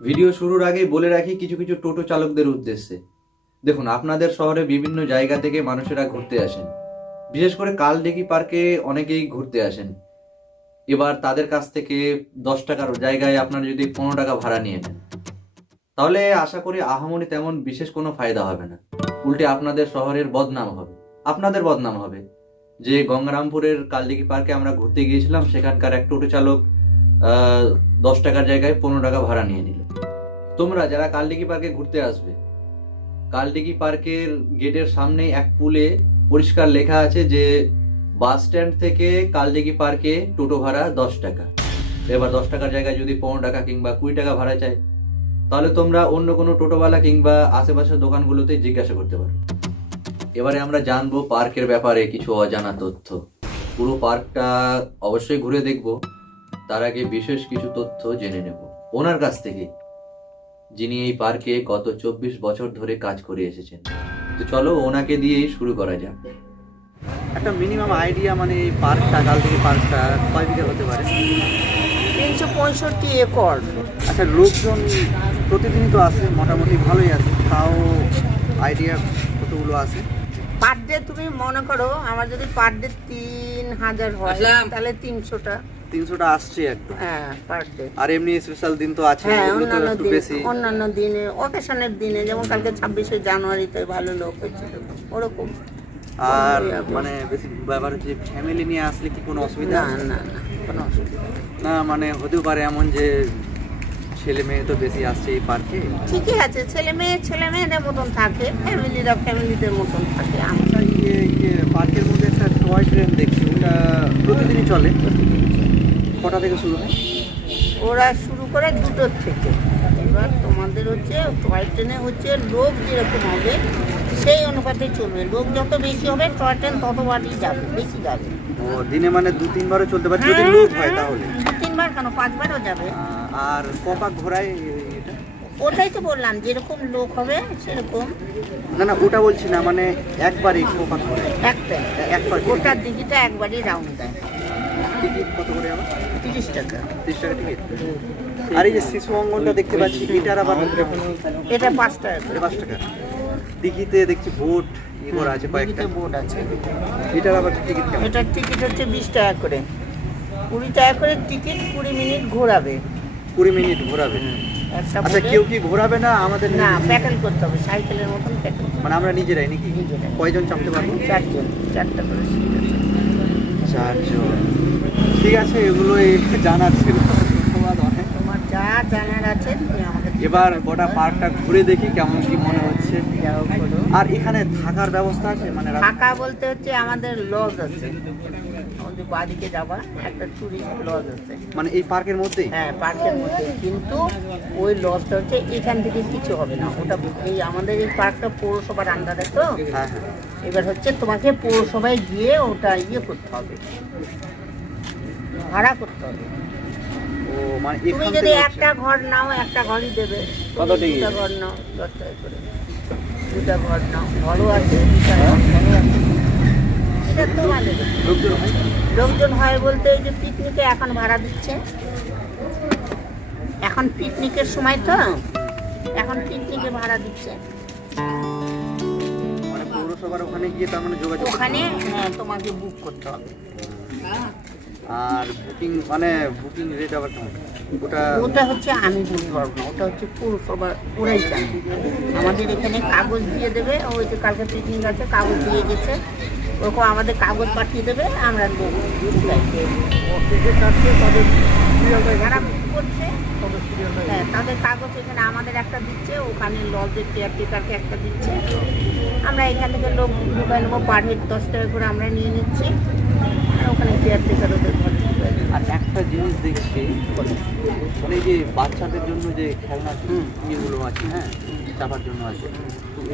Video শুরুর আগেই বলে রাখি, কিছু কিছু টোটো চালকদের উদ্দেশ্যে। দেখুন, আপনাদের শহরে বিভিন্ন জায়গা থেকে মানুষেরা ঘুরতে আসেন। বিশেষ করে কালডিঘি পার্কে অনেকেই ঘুরতে আসেন। এবার তাদের কাছ থেকে দশ টাকার জায়গায় আপনারা যদি পনেরো টাকা ভাড়া নিয়ে নেন। তাহলে আশা করি আহামরি তেমন বিশেষ কোনো ফায়দা হবে না। উল্টে আপনাদের শহরের বদনাম হবে। আপনাদের বদনাম হবে। যে গঙ্গারামপুরের কালদিঘি পার্কে আমরা ঘুরতে গিয়েছিলাম, সেখানকার এক টোটো চালক দশ টাকার জায়গায় পনেরো টাকা ভাড়া নিয়ে নিল। তোমরা যারা কালডিঘি পার্কে ঘুরতে আসবে কালডিঘি পার্কের গেটের সামনে এক পুলে পরিষ্কার লেখা আছে যে, বাস স্ট্যান্ড থেকে কালডিঘি পার্কে টোটো ভাড়া দশ টাকা। এবার দশ টাকার জায়গায় যদি পনেরো টাকা কিংবা কুড়ি টাকা ভাড়া চায়, তাহলে তোমরা অন্য কোনো টোটোওয়ালা কিংবা আশেপাশের দোকানগুলোতে জিজ্ঞাসা করতে পারো। এবারে আমরা জানব পার্কের ব্যাপারে কিছু অজানা তথ্য। পুরো পার্কটা অবশ্যই ঘুরে দেখব। তার আগে বিশেষ কিছু তথ্য জেনে নেব। ওনার কাছ থেকে যিনি এই পার্কে গত চব্বিশ বছর ধরে কাজ করে এসেছেন। তো চলো ওনাকে দিয়েই শুরু করা যাক। একটা মিনিমাম আইডিয়া মানে এই পার্কটা কাল থেকে পার্কটা কয় বিঘা হতে পারে? তিনশো পঁয়ষট্টি একর। আচ্ছা লোকজন প্রতিদিনই তো আসে মোটামুটি ভালোই আছে। তাও আইডিয়া কতগুলো আছে? পার ডে তুমি মনে করো আমার যদি পার ডে তিন হাজার হয় তাহলে তিনশোটা। তিনশোটা আসছে একদম। হ্যাঁ পার ডে আর এমনি স্পেশাল দিন তো আছে হ্যাঁ অন্যান্য দিন বেশি। অন্যান্য দিনে অকেশনের দিনে যেমন কালকে ছাব্বিশে জানুয়ারিতে ভালো লোক হয়েছিল ওরকম। আর মানে বেশি ব্যাপার হচ্ছে ফ্যামিলি নিয়ে আসলে কি কোনো অসুবিধা না না না কোনো অসুবিধা না মানে হতেও পারে এমন যে ছেলে মেয়ে তো বেশি আসছে এই পার্কে ঠিকই আছে ছেলে মেয়ে ছেলে মেয়েদের মতন থাকে ফ্যামিলিরা ফ্যামিলিদের মতন থাকে। আমরা ইয়ে পার্কের মধ্যে একটা টয় ট্রেন দেখছি ওটা প্রতিদিনই চলে। কটা থেকে শুরু হয়? ওরা শুরু করে দুটোর থেকে। এবার তোমাদের হচ্ছে টয় ট্রেনে হচ্ছে লোক যেরকম হবে সেই অনুপাতে চলবে। লোক যত বেশি হবে টয় ট্রেন ততবারই যাবে বেশি যাবে। ও দিনে মানে দু তিনবারও চলতে পারে? যদি হ্যাঁ, লোক হয় হ্যাঁ, তাহলে দু তিনবার কেন? পাঁচবারও যাবে। আর কপাক ঘোরায় এটা? ওটাই তো বললাম যেরকম লোক হবে সেরকম। না না ওটা বলছি না মানে একবারই কপাক ঘোরায় একটা একবার। ওটার দিঘিটা একবারই রাউন্ড দেয়। টিকিট কত করে আবার? তিরিশ টাকা তিরিশ টাকা টিকিট আর এই যে শিশু অঙ্গনটা দেখতে পাচ্ছি এটার আবার এটা পাঁচ টাকা করে। পাঁচ টাকা। দিঘিতে দেখছি বোট ই করা আছে কয়েকটা। বোর্ড আছে। এটার আবার টিকিট এটার টিকিট হচ্ছে বিশ টাকা করে। কুড়ি টাকা করে টিকিট কুড়ি মিনিট ঘোরাবে। কুড়ি মিনিট ঘোরাবে। আচ্ছা কেউ কি ঘোরাবে না আমাদের না প্যাকেল করতে হবে সাইকেলের মতন প্যাকেল মানে আমরা নিজেরাই নাকি। কয়জন চাপতে পারব? চারজন চারটা করে সিট আছে। চারজন। ঠিক আছে এগুলোই জানার ছিল। ধন্যবাদ অনেক। তোমার যা জানার আছে এবার গোটা পার্কটা ঘুরে দেখি কেমন কি মনে হচ্ছে। আর এখানে থাকার ব্যবস্থা আছে? মানে থাকা বলতে হচ্ছে আমাদের লজ আছে। আমাদের বাড়িতে যাবা একটা টুরিস্ট লজ আছে। মানে এই পার্কের মধ্যেই? হ্যাঁ পার্কের মধ্যে কিন্তু ওই লজটা হচ্ছে এখান থেকে কিছু হবে না। ওটা এই আমাদের এই পার্কটা পৌরসভার আন্ডারে তো। হ্যাঁ হ্যাঁ। এবার হচ্ছে তোমাকে পৌরসভায় গিয়ে ওটা ইয়ে করতে হবে। ভাড়া করতে হবে। ও মানে তুমি যদি একটা ঘর নাও একটা ঘরই দেবে। কত দুটা ঘর নাও করে। দুটা ঘর নাও। ঘরও আছে দুটা ঘর ঘরও আছে। তোমাদের লোকজন হয় লোকজন হয় বলতে এই যে পিকনিকে এখন ভাড়া দিচ্ছে। এখন পিকনিকের সময় তো এখন পিকনিকে ভাড়া দিচ্ছে। পৌরসভার ওখানে গিয়ে তার মানে যোগাযোগ ওখানে হ্যাঁ তোমাকে বুক করতে হবে। আর বুকিং মানে বুকিং রেট আবার কেমন? ওটা ওটা হচ্ছে আমি বলতে পারব না ওটা হচ্ছে পুরসভা ওরাই জানে। আমাদের এখানে কাগজ দিয়ে দেবে ওই যে কালকে পিকনিক আছে কাগজ দিয়ে গেছে। ওরকম আমাদের কাগজ পাঠিয়ে দেবে আমরা লোক যারা করছে হ্যাঁ তাদের কাগজ এখানে আমাদের একটা দিচ্ছে ওখানে লজের কেয়ারটেকারকে একটা দিচ্ছে। আমরা এখান থেকে লোক মোবাইল নেব পার হেড দশ টাকা করে আমরা নিয়ে নিচ্ছি। আর ওখানে কেয়ারটেকার ওদের ঘরে আর একটা জিনিস দেখছি মানে যে বাচ্চাদের জন্য যে খেলনা ইয়েগুলো আছে হ্যাঁ চাপার জন্য আছে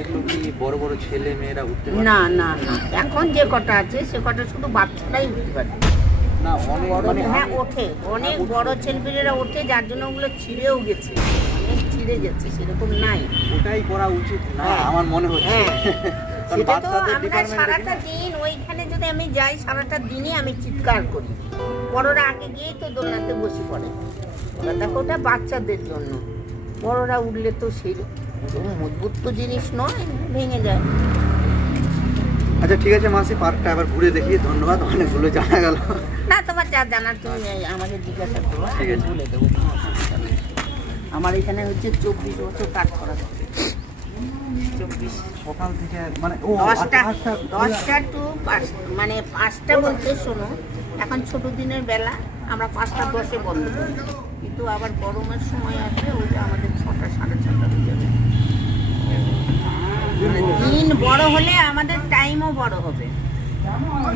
এগুলো কি বড় বড় ছেলে মেয়েরা উঠতে পারে? না না না। এখন যে কটা আছে সে কটা শুধু বাচ্চারাই উঠতে পারে। না অনেক মানে হ্যাঁ ওঠে। অনেক বড় ছেলেপেলেরা ওঠে যার জন্য ওগুলো ছিঁড়েও গেছে। অনেক ছিঁড়ে গেছে সেরকম নাই। ওটাই করা উচিত না হ্যাঁ। আমার মনে হচ্ছে। হ্যাঁ। সেটা তো আমরা সারাটা দিন ওইখানে যদি আমি যাই সারাটা দিনই আমি চিৎকার করি। বড়রা আগে গিয়েই তো দোলনাতে বসে পড়ে। দেখো ওটা বাচ্চাদের জন্য। বড়রা উঠলে তো সেই মজবুত তো জিনিস নয় ভেঙে যায়। আচ্ছা ঠিক আছে মাসি পার্কটা আবার ঘুরে দেখি ধন্যবাদ অনেকগুলো জানা গেল। না তোমার যা জানার তুমি আমাকে জিজ্ঞাসা করো ঠিক আছে। বলে দেবো। আমার এখানে হচ্ছে চব্বিশ বছর কাজ করা চব্বিশ সকাল থেকে মানে ও দশটা দশটা টু পাঁচ মানে পাঁচটা বলতে শোনো এখন ছোট দিনের বেলা আমরা পাঁচটা দশে বন্ধ করি। কিন্তু আবার গরমের সময় আসলে ওইটা আমাদের ছটা সাড়ে ছটা হয়ে যাবে মানে দিন বড় হলে আমাদের টাইমও বড় হবে।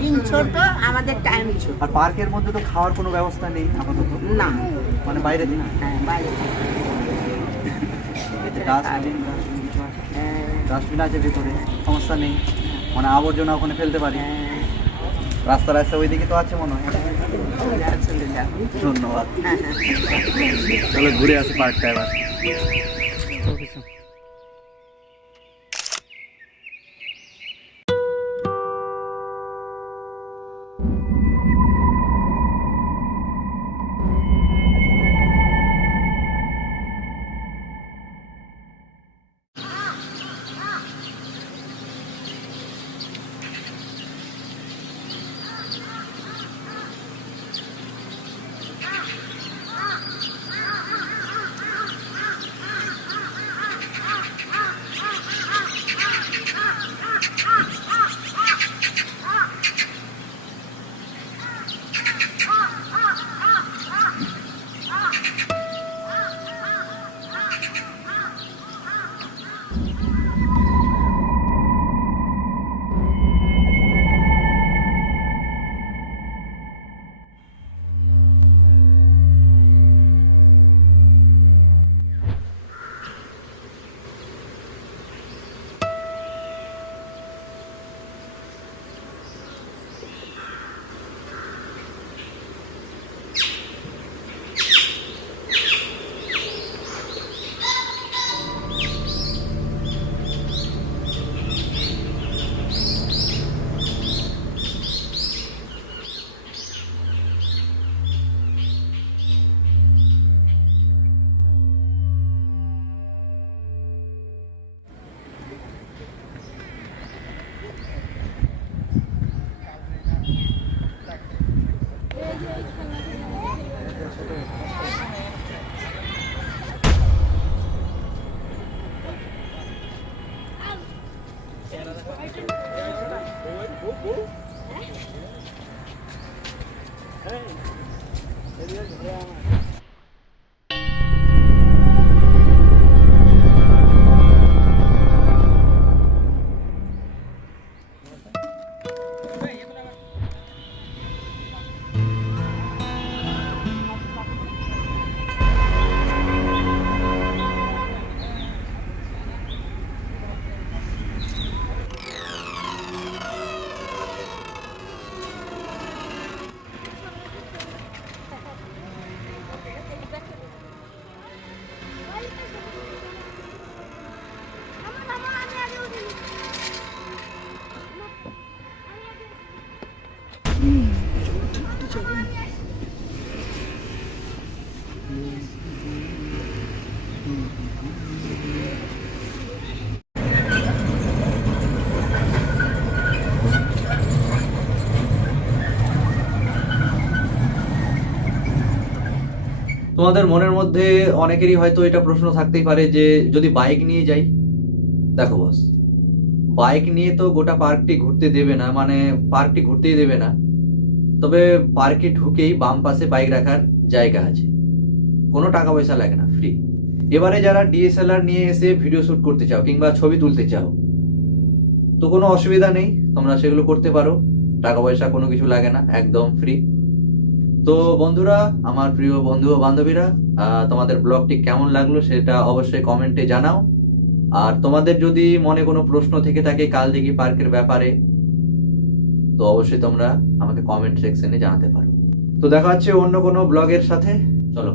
দিন ছোট আমাদের টাইম ছোট। আর পার্কের মধ্যে তো খাওয়ার কোনো ব্যবস্থা নেই আপাতত? না। মানে বাইরে দিন? হ্যাঁ বাইরে। ডাস্টবিন ডাস্টবিন আছে? হ্যাঁ, আছে ভেতরে সমস্যা নেই। মানে আবর্জনা ওখানে ফেলতে পারি। হ্যাঁ, রাস্তা রাস্তা ওইদিকে তো আছে মনে হয়। ধন্যবাদ। হ্যাঁ। চলো ঘুরে আসি পার্কটা এবার। Hey. তোমাদের মনের মধ্যে অনেকেরই হয়তো এটা প্রশ্ন থাকতেই পারে যে যদি বাইক নিয়ে যাই, দেখো বস বাইক নিয়ে তো গোটা পার্কটি ঘুরতে দেবে না মানে পার্কটি ঘুরতেই দেবে না। তবে পার্কে ঢুকেই বাম পাশে বাইক রাখার জায়গা আছে। কোনো টাকা পয়সা লাগে না ফ্রি এবারে যারা ডিএসএলআর নিয়ে এসে ভিডিও শ্যুট করতে চাও কিংবা ছবি তুলতে চাও, তো কোনো অসুবিধা নেই, তোমরা সেগুলো করতে পারো। টাকা পয়সা কোনো কিছু লাগে না, একদম ফ্রি তো বন্ধুরা, আমার প্রিয় বন্ধু ও বান্ধবীরা তোমাদের ব্লগটি কেমন লাগল সেটা অবশ্যই কমেন্টে জানাও। আর তোমাদের যদি মনে কোনো প্রশ্ন থেকে থাকে কাল দিঘি পার্কের ব্যাপারে, তো অবশ্যই তোমরা আমাকে কমেন্ট সেকশনে জানাতে পারো। তো দেখা হচ্ছে অন্য কোনো ব্লগের সাথে। চলো।